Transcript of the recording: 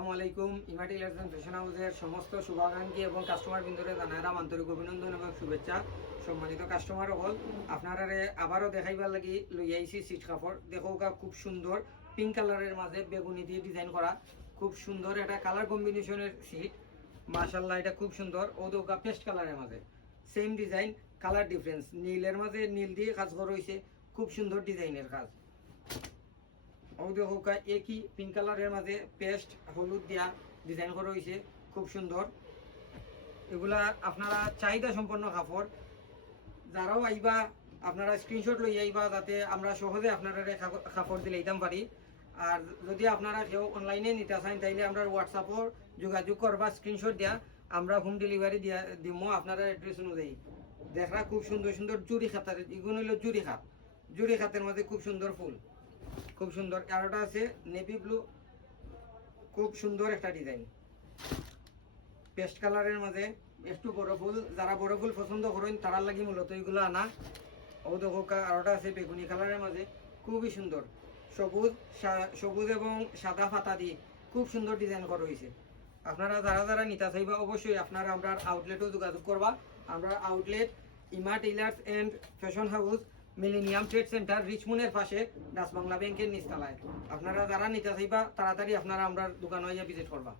আসসালামু আলাইকুম। ইমা টেইলার্স এন্ড ফ্যাশন হাউসের সমস্ত শুভাকাঙ্ক্ষী এবং কাস্টমার বৃন্দরে জানাইলাম আন্তরিক অভিনন্দন এবং শুভেচ্ছা। সম্মানিত কাস্টমার হল, আপনারা আবারও দেখাইবার লাগি লই আইছি সিট কাপড়। দেখো খুব সুন্দর পিঙ্ক কালারের মাঝে বেগুনি দিয়ে ডিজাইন করা, খুব সুন্দর এটা কালার কম্বিনেশনের সিট। মাশাআল্লাহ, এটা খুব সুন্দর। ও দোকা পেস্ট কালারের মাঝে সেম ডিজাইন, কালার ডিফারেন্স, নীলের মাঝে নীল দিয়ে কাজ করা হয়েছে, খুব সুন্দর ডিজাইনের কাজ। একই পিঙ্ক কালারের মাঝে পেস্ট হলুদ দিয়া ডিজাইন করা হয়েছে, খুব সুন্দর। এগুলা আপনারা চাহিদা সম্পন্ন কাপড়। যারাও আইবা আপনারা স্ক্রিনশট লই আইবা, যাতে আমরা সহজে আপনারা কাপড় দিলে দিতাম পারি। আর যদি আপনারা কেউ অনলাইনে নিতে চান তাইলে আমরা হোয়াটসঅ্যাপও যোগাযোগ করবা, স্ক্রিনশট দিয়া আমরা হোম ডেলিভারি দিয়া দিব আপনারা অ্যাড্রেস অনুযায়ী। দেখরা খুব সুন্দর সুন্দর জুড়ি খাতার, এগুলো হলো জুড়ি খাত। জুড়ি খাতের মধ্যে খুব সুন্দর ফুল, খুব সুন্দর। আরোটা আছে নেভি ব্লু, খুব সুন্দর একটা ডিজাইন পেস্ট কালারের মাঝে একটু বড় ফুল। যারা বড় ফুল পছন্দ করেন তারার লাগি মূলত এগুলো আনা। ও দেখো আরোটা আছে বেগুনি কালারের মাঝে, খুবই সুন্দর। সবুজ এবং সাদা পাতা দিয়ে খুব সুন্দর ডিজাইন করা হয়েছে। আপনারা যারা যারা নিতে চাইবা অবশ্যই আপনারা আমরা আউটলেটও যোগাযোগ করবা। আমরা outlet Ima tailors and fashion house, millennium trade centre, রিচমুনের পাশে, ডাচ বাংলা ব্যাংকের নিচতলায়। আপনারা যারা নিতে চাইবা তাড়াতাড়ি আপনারা আমরা দোকান হইয়া ভিজিট করবা।